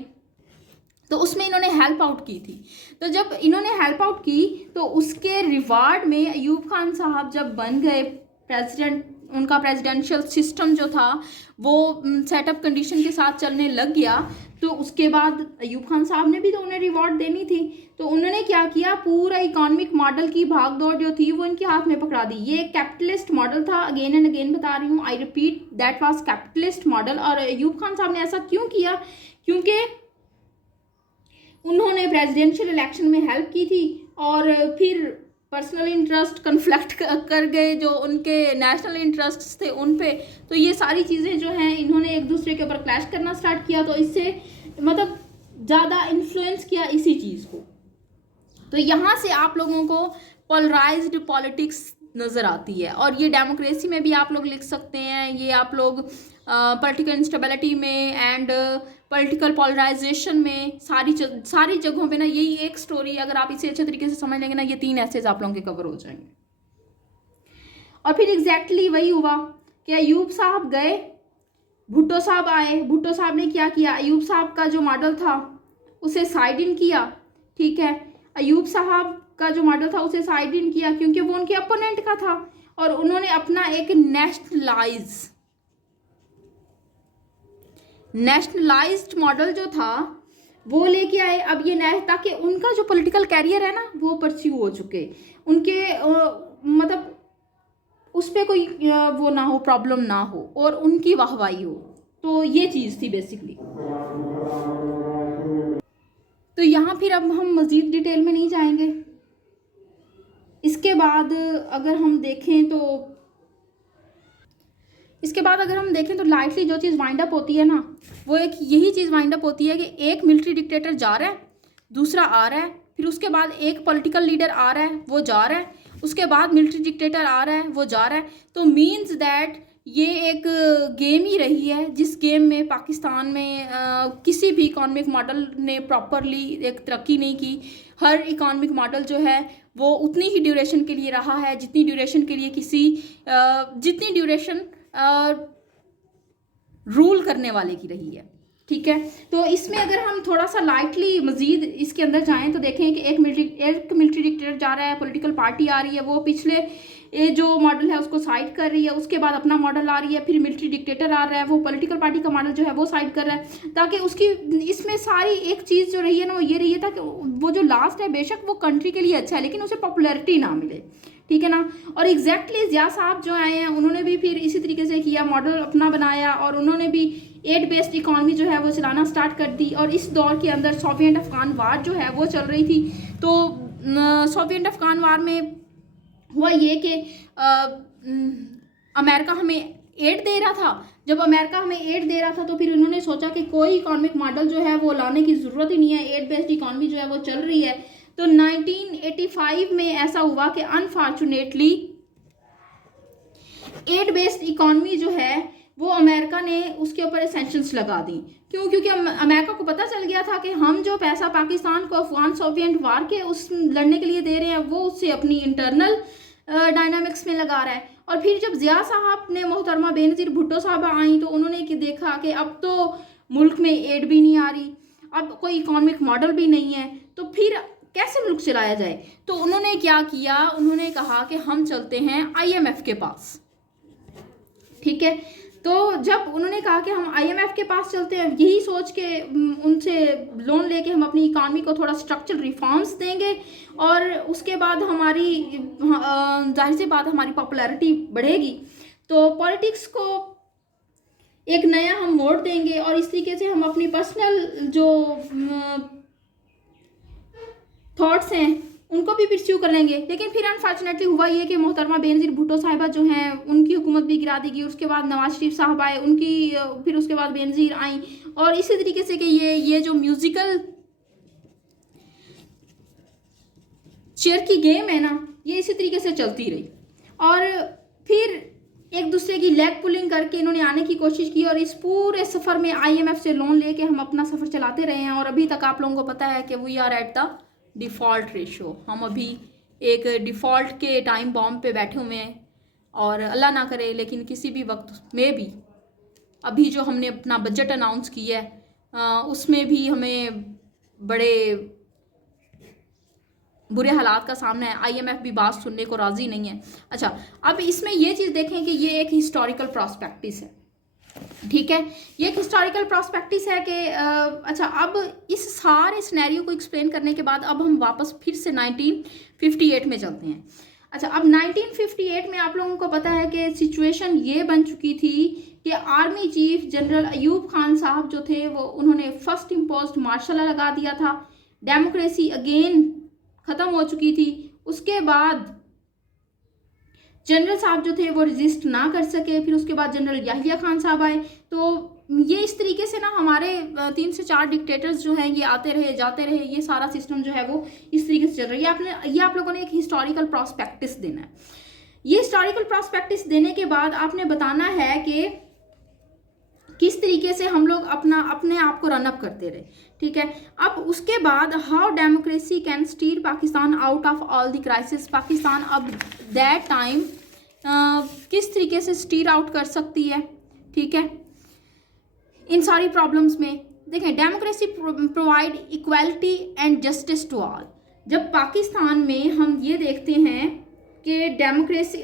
तो उसमें इन्होंने हेल्प आउट की थी। तो जब इन्होंने हेल्प आउट की तो उसके रिवार्ड में अयूब खान साहब जब बन गए प्रेसिडेंट उनका प्रेसिडेंशियल सिस्टम जो था वो सेटअप कंडीशन के साथ चलने लग गया, तो उसके बाद अयूब खान साहब ने भी तो उन्हें रिवॉर्ड देनी थी। तो उन्होंने क्या किया, पूरा इकोनॉमिक मॉडल की भागदौड़ जो थी वो इनके हाथ में पकड़ा दी। ये एक कैपिटलिस्ट मॉडल था, अगेन एंड अगेन बता रही हूँ, I repeat that was capitalist model. और अयूब खान साहब ने ऐसा क्यों किया, क्योंकि उन्होंने प्रेसिडेंशियल इलेक्शन में हेल्प की थी और फिर पर्सनल इंटरेस्ट कन्फ्लिक्ट कर गए जो उनके नेशनल इंटरेस्ट थे उन पे। तो ये सारी चीज़ें जो हैं इन्होंने एक दूसरे के ऊपर क्लैश करना स्टार्ट किया, तो इससे मतलब ज़्यादा इन्फ्लुएंस किया इसी चीज़ को। तो यहाँ से आप लोगों को पोलराइज्ड पॉलिटिक्स नज़र आती है। और ये डेमोक्रेसी में भी आप लोग लिख सकते हैं, ये आप लोग पॉलिटिकल इंस्टेबिलिटी में एंड पॉलिटिकल पोलराइजेशन में सारी जगहों पे ना यही एक स्टोरी, अगर आप इसे अच्छे तरीके से समझ लेंगे ना, ये 3 एसेज आप लोगों के कवर हो जाएंगे। और फिर एग्जैक्टली वही हुआ कि अयूब साहब गए, भुट्टो साहब आए, भुट्टो साहब ने क्या किया, अयूब साहब का जो मॉडल था उसे साइड इन किया। ठीक है, अयूब साहब का जो मॉडल था उसे साइड इन किया क्योंकि वो उनके अपोनेंट का था, और उन्होंने अपना एक नेशनलाइज्ड मॉडल जो था वो लेके आए। अब ये ताकि उनका जो पॉलिटिकल कैरियर है ना वो परस्यू हो चुके, उनके मतलब उस पर कोई वो ना हो, प्रॉब्लम ना हो और उनकी वाहवाही हो। तो ये चीज़ थी बेसिकली। तो यहाँ फिर अब हम मज़ीद डिटेल में नहीं जाएंगे। इसके बाद अगर हम देखें तो लाइटली जो चीज़ वाइंड अप होती है ना, वो एक यही चीज़ वाइंड अप होती है कि एक मिलिट्री डिक्टेटर जा रहा है, दूसरा आ रहा है, फिर उसके बाद एक पॉलिटिकल लीडर आ रहा है, वो जा रहा है, उसके बाद मिलिट्री डिक्टेटर आ रहा है, वो जा रहा है। तो मीन्स दैट ये एक गेम ही रही है जिस गेम में पाकिस्तान में किसी भी इकोनॉमिक मॉडल ने प्रॉपरली एक तरक्की नहीं की। हर इकोनॉमिक मॉडल जो है वो उतनी ही ड्यूरेशन के लिए रहा है जितनी ड्यूरेशन के लिए जितनी ड्यूरेशन रूल करने वाले की रही है। ठीक है, तो इसमें अगर हम थोड़ा सा लाइटली मजीद इसके अंदर जाएं तो देखें कि एक मिलिट्री डिक्टेटर जा रहा है, पॉलिटिकल पार्टी आ रही है, वो पिछले ये जो मॉडल है उसको साइड कर रही है, उसके बाद अपना मॉडल आ रही है, फिर मिलिट्री डिक्टेटर आ रहा है, वो पॉलिटिकल पार्टी का मॉडल जो है वो साइड कर रहा है, ताकि उसकी इसमें सारी एक चीज़ जो रही है ना वो ये रही है ताकि वो जो लास्ट है बेशक वो कंट्री के लिए अच्छा है लेकिन उसे पॉपुलैरिटी ना मिले। ठीक है ना। और एग्जैक्टली ज़िया साहब जो आए हैं उन्होंने भी फिर इसी तरीके से किया, मॉडल अपना बनाया और उन्होंने भी एड बेस्ड इकॉनमी जो है वो चलाना स्टार्ट कर दी। और इस दौर के अंदर सोवियत अफगान वार जो है वो चल रही थी। तो सोवियत अफगान वार में हुआ ये कि अमेरिका हमें एड दे रहा था। जब अमेरिका हमें एड दे रहा था तो फिर उन्होंने सोचा कि कोई इकोनॉमिक मॉडल जो है वो लाने की ज़रूरत ही नहीं है, एड बेस्ड इकॉनमी जो है वो चल रही है। तो 1985 में ऐसा हुआ कि अनफॉर्चुनेटली एड बेस्ड इकॉनमी जो है वो अमेरिका ने उसके ऊपर सैंक्शंस लगा दी। क्यों? क्योंकि अमेरिका को पता चल गया था कि हम जो पैसा पाकिस्तान को अफगान सोवियत वार के उस लड़ने के लिए दे रहे हैं वो उससे अपनी इंटरनल डायनामिक्स में लगा रहा है। और फिर जब ज़िया साहब ने मोहतरमा बेनज़ीर भुट्टो साहब आई तो उन्होंने देखा कि अब तो मुल्क में एड भी नहीं आ रही, अब कोई इकोनॉमिक मॉडल भी नहीं है, तो फिर कैसे मुल्क चलाया जाए। तो उन्होंने क्या किया, उन्होंने कहा कि हम चलते हैं IMF के पास। ठीक है, तो जब उन्होंने कहा कि हम IMF के पास चलते हैं, यही सोच के उनसे लोन लेके हम अपनी इकानमी को थोड़ा स्ट्रक्चरल रिफॉर्म्स देंगे और उसके बाद हमारी जाहिर सी बात हमारी पॉपुलैरिटी बढ़ेगी, तो पॉलिटिक्स को एक नया हम मोड़ देंगे और इस तरीके से हम अपनी पर्सनल जो थॉट्स हैं उनको भी परस्यू कर लेंगे। लेकिन फिर अनफॉर्चुनेटली हुआ ये कि मोहतरमा बेनज़ीर भुट्टो साहिबा जो हैं उनकी हुकूमत भी गिरा दी गई। उसके बाद नवाज शरीफ साहब आए, फिर उसके बाद बेनज़ीर आई और इसी तरीके से कि ये जो म्यूज़िकल चेयर की गेम है ना ये इसी तरीके से चलती रही। और फिर एक दूसरे की लेग पुलिंग करके इन्होंने आने की कोशिश की और इस पूरे सफ़र में IMF से लोन लेके हम अपना सफ़र चलाते रहे हैं। और अभी तक आप लोगों को पता है कि we are at the default ratio, हम अभी एक डिफ़ॉल्ट के टाइम बॉम्ब पे बैठे हुए हैं। और अल्लाह ना करे लेकिन किसी भी वक्त में भी अभी जो हमने अपना बजट अनाउंस किया है उसमें भी हमें बड़े बुरे हालात का सामना है, IMF भी बात सुनने को राज़ी नहीं है। अच्छा, अब इसमें ये चीज़ देखें कि ये एक हिस्टोरिकल प्रॉस्पेक्टिस है, ठीक है, ये एक हिस्टोरिकल प्रॉस्पेक्टिस है कि अच्छा, अब इस सारे सिनेरियो को एक्सप्लेन करने के बाद अब हम वापस फिर से 1958 में चलते हैं। अच्छा, अब 1958 में आप लोगों को पता है कि सिचुएशन ये बन चुकी थी कि army chief general Ayub Khan साहब जो थे वो उन्होंने फर्स्ट इम्पोज्ड मार्शल लॉ लगा दिया था, डेमोक्रेसी अगेन ख़त्म हो चुकी थी। उसके बाद जनरल साहब जो थे वो रजिस्ट ना कर सके, फिर उसके बाद जनरल याहिया खान साहब आए। तो ये इस तरीके से ना हमारे 3 से 4 डिक्टेटर्स जो हैं ये आते रहे जाते रहे, ये सारा सिस्टम जो है वो इस तरीके से चल रहा है। ये आप लोगों ने एक हिस्टोरिकल प्रॉस्पेक्टिस देना है। ये हिस्टोरिकल प्रॉस्पेक्टिस देने के बाद आपने बताना है कि किस तरीके से हम लोग अपने आप को रन अप करते रहे, ठीक है। अब उसके बाद how democracy can stir Pakistan out of all the crisis, Pakistan अब दैट टाइम किस तरीके से स्टीर आउट कर सकती है, ठीक है, इन सारी प्रॉब्लम्स में। देखें, democracy provide equality and justice to all. जब पाकिस्तान में हम ये देखते हैं कि डेमोक्रेसी,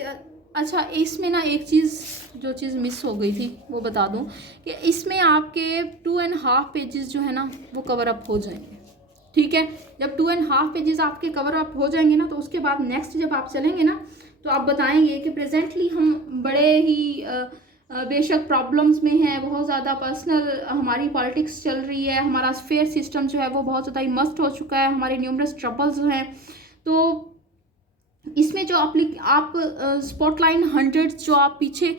अच्छा इसमें ना एक चीज़ जो चीज़ मिस हो गई थी वो बता दूं कि इसमें आपके 2.5 पेजेस जो है ना वो कवर अप हो जाएंगे, ठीक है। जब 2.5 पेजेस आपके कवर अप हो जाएंगे ना तो उसके बाद नेक्स्ट जब आप चलेंगे ना तो आप बताएंगे कि प्रेजेंटली हम बड़े ही बेशक प्रॉब्लम्स में हैं, बहुत ज़्यादा पर्सनल हमारी पॉलिटिक्स चल रही है, हमारा फेयर सिस्टम जो है वो बहुत ज़्यादा ही मस्ट हो चुका है, हमारे न्यूमरस ट्रबल्स हैं। तो इसमें जो आप स्पॉटलाइन 100 जो आप पीछे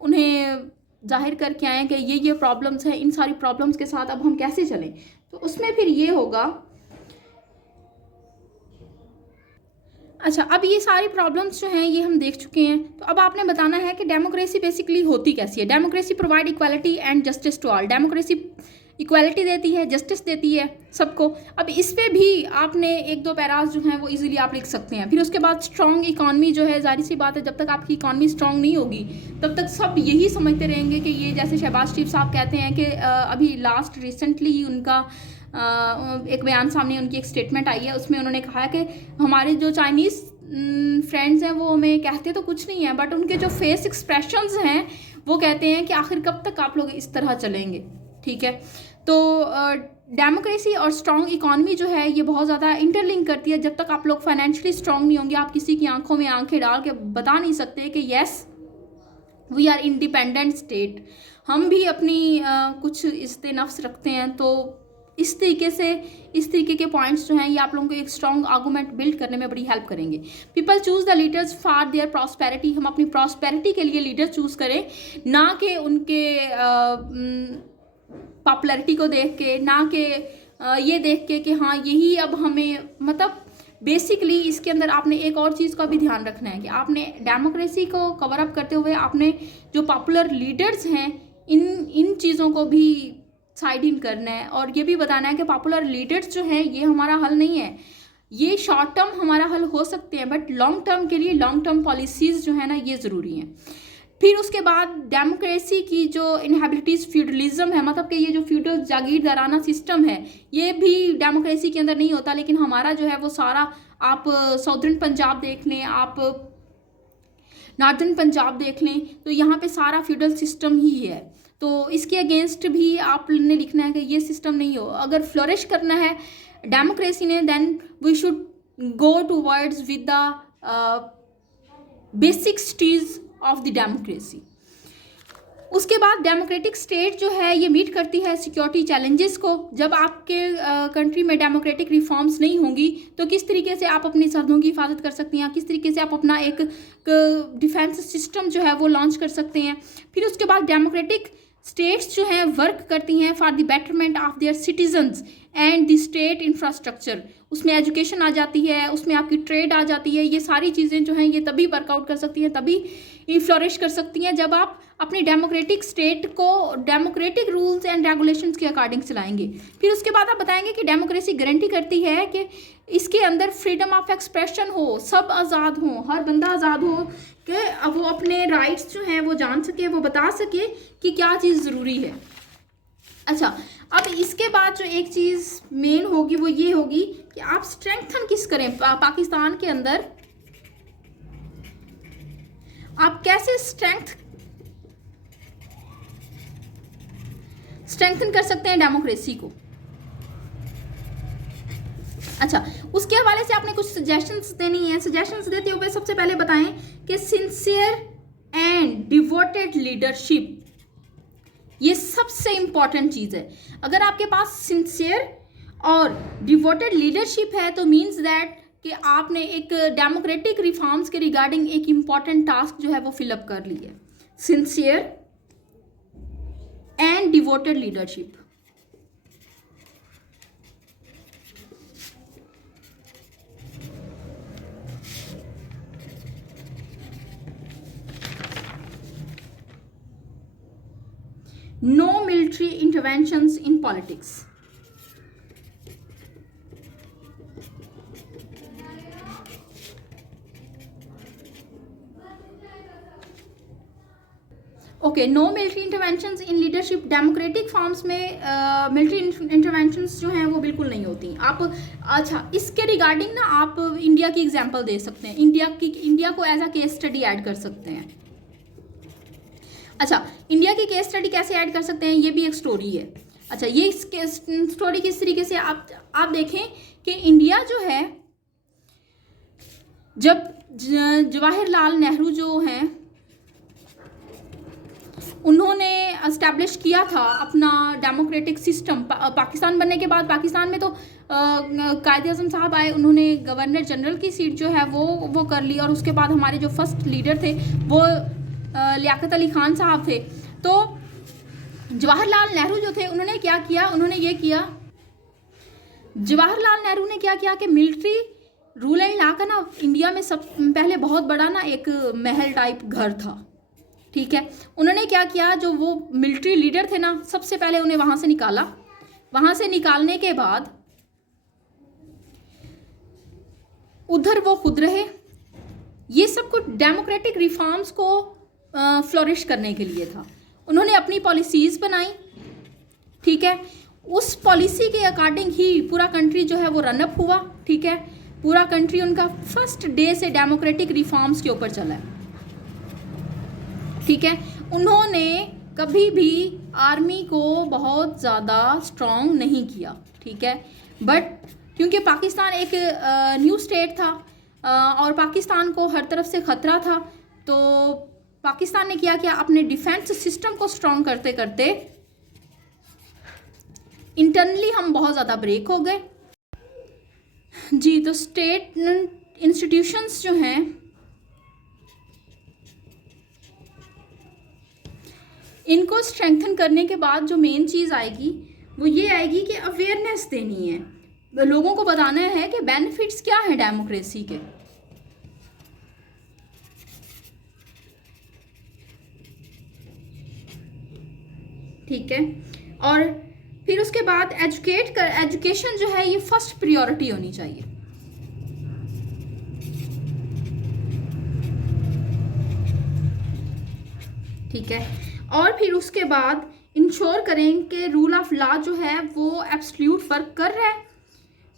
उन्हें जाहिर करके आए कि ये प्रॉब्लम्स हैं, इन सारी प्रॉब्लम्स के साथ अब हम कैसे चलें, तो उसमें फिर ये होगा। अच्छा, अब ये सारी प्रॉब्लम्स जो हैं ये हम देख चुके हैं, तो अब आपने बताना है कि डेमोक्रेसी बेसिकली होती कैसी है। Democracy provide equality and justice to all. Democracy equality देती है, जस्टिस देती है सबको। अब इस पे भी आपने 1-2 पैराज जो हैं वो इजीली आप लिख सकते हैं। फिर उसके बाद स्ट्रॉन्ग इकॉनमी जो है, जाहिर सी बात है जब तक आपकी इकॉनमी स्ट्रॉन्ग नहीं होगी तब तक सब यही समझते रहेंगे कि ये, जैसे शहबाज शरीफ साहब कहते हैं कि अभी लास्ट रिसेंटली ही उनका एक बयान सामने, उनकी एक स्टेटमेंट आई है, उसमें उन्होंने कहा है कि हमारे जो चाइनीज़ फ्रेंड्स हैं वो हमें कहते तो कुछ नहीं है, बट उनके जो फेस एक्सप्रेशंस हैं वो कहते हैं कि आखिर कब तक आप लोग इस तरह चलेंगे, ठीक है। तो डेमोक्रेसी और स्ट्रॉन्ग इकॉनमी जो है ये बहुत ज़्यादा इंटरलिंक करती है। जब तक आप लोग फाइनेंशियली स्ट्रॉन्ग नहीं होंगे, आप किसी की आंखों में आंखें डाल के बता नहीं सकते कि yes we are independent state, हम भी अपनी कुछ इज्जत नफ्स रखते हैं। तो इस तरीके के पॉइंट्स जो हैं ये आप लोगों को एक स्ट्रॉन्ग आर्गूमेंट बिल्ड करने में बड़ी हेल्प करेंगे। People choose the leaders for their prosperity. हम अपनी प्रॉस्पेरिटी के लिए लीडर चूज करें, ना कि उनके पॉपुलैरिटी को देख के, ना कि ये देख के कि हाँ यही अब हमें, मतलब बेसिकली इसके अंदर आपने एक और चीज़ का भी ध्यान रखना है कि आपने डेमोक्रेसी को कवर अप करते हुए आपने जो पॉपुलर लीडर्स हैं इन चीज़ों को भी साइड इन करना है, और ये भी बताना है कि पॉपुलर लीडर्स जो हैं ये हमारा हल नहीं है। ये शॉर्ट टर्म हमारा हल हो सकते हैं, बट लॉन्ग टर्म के लिए लॉन्ग टर्म पॉलिसीज़ जो है ना ये ज़रूरी हैं। फिर उसके बाद डेमोक्रेसी की जो इनहेबिलिटीज फ्यूडलिज्म है, मतलब कि ये जो फ्यूडल जागीरदाराना सिस्टम है ये भी डेमोक्रेसी के अंदर नहीं होता, लेकिन हमारा जो है वो सारा, आप साउदर्न पंजाब देख लें, आप नॉर्दर्न पंजाब देख लें, तो यहाँ पे सारा फ्यूडल सिस्टम ही है। तो इसके अगेंस्ट भी आपने लिखना है कि ये सिस्टम नहीं हो। अगर फ्लोरिश करना है डेमोक्रेसी ने, then we should go towards with the basic stage of the democracy. उसके बाद डेमोक्रेटिक स्टेट जो है ये मीट करती है सिक्योरिटी चैलेंजेस को। जब आपके कंट्री में डेमोक्रेटिक रिफॉर्म्स नहीं होंगी तो किस तरीके से आप अपनी सरहदों की हिफाजत कर सकते हैं, किस तरीके से आप अपना एक डिफेंस सिस्टम जो है वो लॉन्च कर सकते हैं। फिर उसके बाद डेमोक्रेटिक स्टेट्स जो हैं वर्क करती हैं for the betterment of their citizens and the state infrastructure. उसमें एजुकेशन आ जाती है, उसमें आपकी ट्रेड आ जाती है। ये सारी चीज़ें जो हैं ये तभी वर्कआउट कर सकती हैं, तभी फ्लोरिश कर सकती हैं जब आप अपनी डेमोक्रेटिक स्टेट को डेमोक्रेटिक रूल्स एंड रेगुलेशंस के अकॉर्डिंग चलाएंगे। फिर उसके बाद आप बताएंगे कि डेमोक्रेसी गारंटी करती है कि इसके अंदर फ्रीडम ऑफ एक्सप्रेशन हो, सब आज़ाद हों, हर बंदा आज़ाद हो कि अब वो अपने राइट्स जो हैं वो जान सके, वो बता सके कि क्या चीज़ ज़रूरी है। अच्छा, अब इसके बाद जो एक चीज़ मेन होगी वो ये होगी कि आप स्ट्रेंथन किस करें पाकिस्तान के अंदर, आप कैसे स्ट्रेंथन कर सकते हैं डेमोक्रेसी को। अच्छा, उसके हवाले से आपने कुछ सजेशंस देनी है। सजेशंस देते हुए सबसे पहले बताएं कि सिंसियर एंड डिवोटेड लीडरशिप, ये सबसे इंपॉर्टेंट चीज़ है। अगर आपके पास सिंसियर और डिवोटेड लीडरशिप है तो मीन्स दैट कि आपने एक डेमोक्रेटिक रिफॉर्म्स के रिगार्डिंग एक इम्पॉर्टेंट टास्क जो है वो फिलअप कर ली है। Sincere and devoted leadership. No military interventions in politics. Okay, no military interventions in leadership. Democratic forms में मिलिट्री इंटरवेंशंस जो हैं वो बिल्कुल नहीं होती। आप अच्छा, इसके रिगार्डिंग ना आप इंडिया की एग्जांपल दे सकते हैं, इंडिया को as a case study add कर सकते हैं। अच्छा, इंडिया की केस स्टडी कैसे ऐड कर सकते हैं, ये भी एक स्टोरी है। अच्छा, ये स्टोरी किस तरीके से आप देखें कि इंडिया जो है, जब जवाहरलाल नेहरू जो हैं उन्होंने एस्टैब्लिश किया था अपना डेमोक्रेटिक सिस्टम। पाकिस्तान बनने के बाद पाकिस्तान में तो कायदे आज़म साहब आए, उन्होंने गवर्नर जनरल की सीट जो है वो कर ली, और उसके बाद हमारे जो फर्स्ट लीडर थे वो लियाकत अली खान साहब थे। तो जवाहरलाल नेहरू जो थे उन्होंने क्या किया, जवाहरलाल नेहरू ने क्या किया कि मिलिट्री रूल एंड लॉ का ना इंडिया में सब पहले बहुत बड़ा ना एक महल टाइप घर था, ठीक है। उन्होंने क्या किया, जो वो मिलिट्री लीडर थे ना, सबसे पहले उन्हें वहां से निकाला। वहां से निकालने के बाद उधर वो खुद रहे। ये सब कुछ डेमोक्रेटिक रिफॉर्म्स को फ्लोरिश करने के लिए था। उन्होंने अपनी पॉलिसीज़ बनाई, ठीक है। उस पॉलिसी के अकॉर्डिंग ही पूरा कंट्री जो है वो रनअप हुआ, ठीक है। पूरा कंट्री उनका फर्स्ट डे से डेमोक्रेटिक रिफॉर्म्स के ऊपर चला है, ठीक है। उन्होंने कभी भी आर्मी को बहुत ज़्यादा स्ट्रॉन्ग नहीं किया, ठीक है। बट क्योंकि पाकिस्तान एक न्यू स्टेट था और पाकिस्तान को हर तरफ से ख़तरा था, तो पाकिस्तान ने क्या किया, अपने डिफेंस सिस्टम को स्ट्रॉन्ग करते करते इंटरनली हम बहुत ज़्यादा ब्रेक हो गए जी। तो स्टेट इंस्टीट्यूशंस जो हैं इनको स्ट्रेंथन करने के बाद जो मेन चीज़ आएगी वो ये आएगी कि अवेयरनेस देनी है, लोगों को बताना है कि बेनिफिट्स क्या है डेमोक्रेसी के, ठीक है। और फिर उसके बाद एजुकेशन जो है ये फर्स्ट प्रायोरिटी होनी चाहिए, ठीक है। और फिर उसके बाद इंश्योर करें कि रूल ऑफ लॉ जो है वो एब्सोल्यूट वर्क कर रहा है।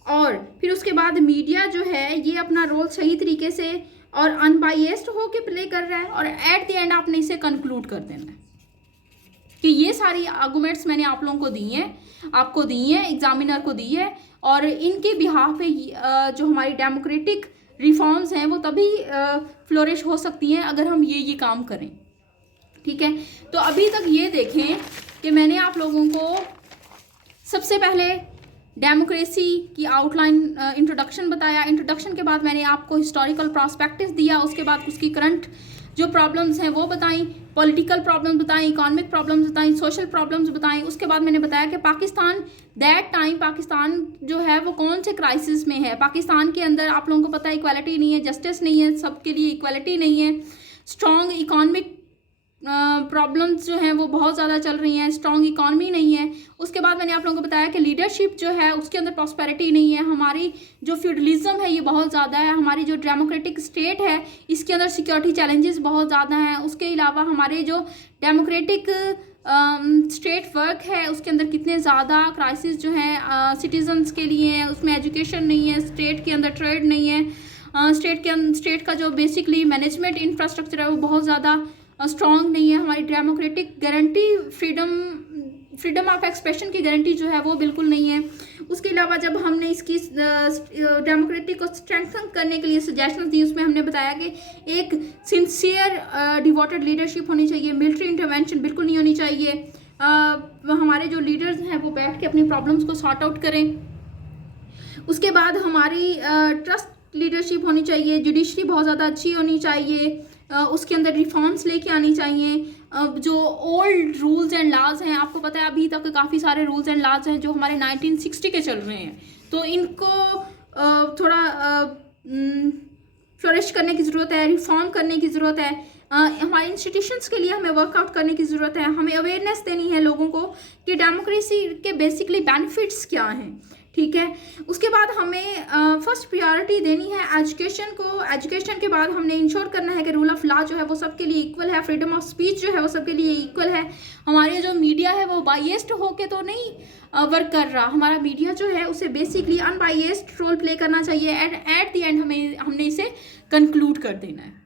और फिर उसके बाद मीडिया जो है ये अपना रोल सही तरीके से और अनबायस्ड होके प्ले कर रहा है, और एट द एंड आपने इसे कंक्लूड कर देना है कि ये सारी आर्गूमेंट्स मैंने आप लोगों को दी हैं, आपको दी हैं, एग्जामिनर को दी है, और इनके बिहाफ पे जो हमारी डेमोक्रेटिक रिफॉर्म्स हैं वो तभी फ्लोरिश हो सकती हैं अगर हम ये काम करें, ठीक है। तो अभी तक ये देखें कि मैंने आप लोगों को सबसे पहले डेमोक्रेसी की आउटलाइन इंट्रोडक्शन बताया। इंट्रोडक्शन के बाद मैंने आपको हिस्टोरिकल प्रॉस्पेक्टिव दिया, उसके बाद उसकी करंट जो प्रॉब्लम्स हैं वो बताई, पॉलिटिकल प्रॉब्लम्स बताई, इकोनॉमिक प्रॉब्लम्स बताई, सोशल प्रॉब्लम्स बताई। उसके बाद मैंने बताया कि पाकिस्तान जो है वो कौन से क्राइसिस में है। पाकिस्तान के अंदर आप लोगों को पता है इक्वालिटी नहीं है, जस्टिस नहीं है, सबके लिए इक्वालिटी नहीं है, स्ट्रॉन्ग इकोनॉमिक प्रॉब्लम्स जो हैं वो बहुत ज़्यादा चल रही हैं, स्ट्रॉन्ग इकॉनमी नहीं है। उसके बाद मैंने आप लोगों को बताया कि लीडरशिप जो है उसके अंदर प्रॉस्पेरिटी नहीं है, हमारी जो फ्यूडलिज्म है ये बहुत ज़्यादा है, हमारी जो डेमोक्रेटिक स्टेट है इसके अंदर सिक्योरिटी चैलेंजेस बहुत ज़्यादा हैं। उसके अलावा हमारे जो डेमोक्रेटिक स्टेट वर्क है उसके अंदर कितने ज़्यादा क्राइसिस जो हैं सिटीजन्स के लिए हैं, उसमें एजुकेशन नहीं है, स्टेट के अंदर ट्रेड नहीं है, स्टेट का जो बेसिकली मैनेजमेंट इंफ्रास्ट्रक्चर है वो बहुत ज़्यादा स्ट्रॉन्ग नहीं है, हमारी democratic guarantee freedom of expression की गारंटी जो है वो बिल्कुल नहीं है। उसके अलावा जब हमने इसकी डेमोक्रेटिक को स्ट्रेंथन करने के लिए सजेशंस दी, उसमें हमने बताया कि एक सिंसियर डिवोटेड लीडरशिप होनी चाहिए, मिलिट्री इंटरवेंशन बिल्कुल नहीं होनी चाहिए, हमारे जो लीडर्स हैं वो बैठ के अपनी प्रॉब्लम्स को सॉर्ट आउट करें। उसके बाद हमारी ट्रस्ट लीडरशिप होनी चाहिए, जुडिशरी बहुत ज़्यादा अच्छी होनी चाहिए, उसके अंदर रिफॉर्म्स लेके आनी चाहिए। जो ओल्ड रूल्स एंड लाज हैं, आपको पता है अभी तक काफ़ी सारे रूल्स एंड लाज हैं जो हमारे 1960 के चल रहे हैं, तो इनको थोड़ा फ्लरिश करने की ज़रूरत है, रिफॉर्म करने की ज़रूरत है। हमारे इंस्टीट्यूशंस के लिए हमें वर्कआउट करने की ज़रूरत है, हमें अवेयरनेस देनी है लोगों को कि डेमोक्रेसी के बेसिकली बेनिफिट्स क्या हैं, ठीक है। उसके बाद हमें फर्स्ट प्रायोरिटी देनी है एजुकेशन को। एजुकेशन के बाद हमने इंश्योर करना है कि रूल ऑफ लॉ जो है वो सबके लिए इक्वल है, फ्रीडम ऑफ स्पीच जो है वो सबके लिए इक्वल है। हमारे जो मीडिया है वो बाइस्ड होके तो नहीं वर्क कर रहा, हमारा मीडिया जो है उसे बेसिकली अनबाइस्ड रोल प्ले करना चाहिए। एट द एंड हमने इसे कंक्लूड कर देना है।